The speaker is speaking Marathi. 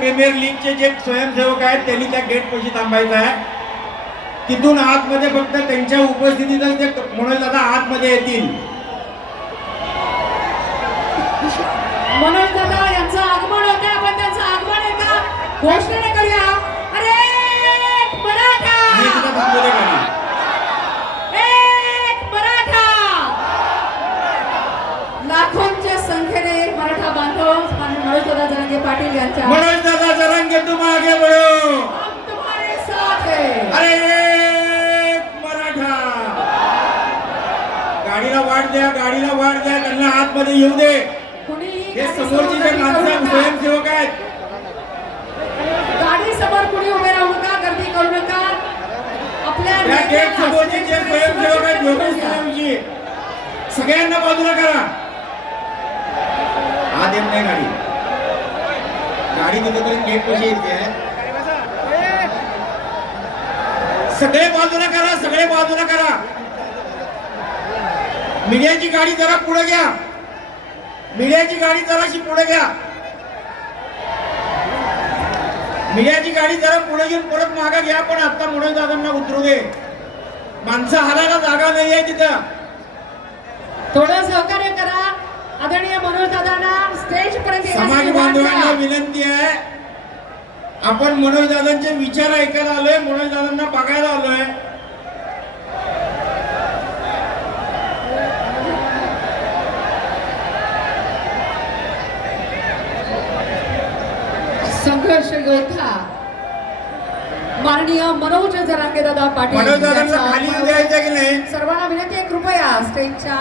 प्रीमियर लीगचे जे स्वयंसेवक आहेत त्यांनी त्या गेट पैसे थांबायचं आहे. तिथून आतमध्ये फक्त त्यांच्या उपस्थितीतच ते म्हणून दादा आतमध्ये येतील. मनोज दादा यांचं आगमन होते. आपण त्यांचं आगमन एका घोषणेने करूया. अरे मराठा! आणि तिथं थांबलेले गाडी. एक मराठा! लाखोंच्या संख्येने मराठा बांधव माननीय मनोज दादा जरांगे पाटील यांच्या द्या गाडीला वाट द्या त्यांना आतमध्ये येऊ दे. हे समोरचे जे माणसं. स्वयंसेवक आहेत. गाडी समोर कुणी उभे राहू नका गर्दी करू नका. आपल्या त्या गेट नेत्याला समोरचे जे स्टेजकडे स्वयंसेवक आहेत योगेश सगळ्यांना बाजूला करा. आत येत नाही गाडी. गाडी गेट कशी येते. सगळे बाजूला करा सगळे बाजूला करा. मीडियाची गाडी जरा पुढे घ्या. मीडियाची गाडी जराशी पुढे घ्या. मीडियाची गाडी जरा पुढे घेऊन परत मागा घ्या पण आता मनोज दादांना उतरू दे. माणसं हालायला जागा नाही आहे तिथं. थोडं सहकार्य करा. आदरणीय मनोज दादांना स्टेज पर्यंत समाज बांधवांना. विनंती आहे. आपण मनोज दादांचे विचार ऐकायला आलोय मनोज दादांना बघायला आलोय. संघर्ष योद्धा माननीय मनोज जरांगे दादा पाटील सर्वांना विनंती आहे कृपया स्टेजच्या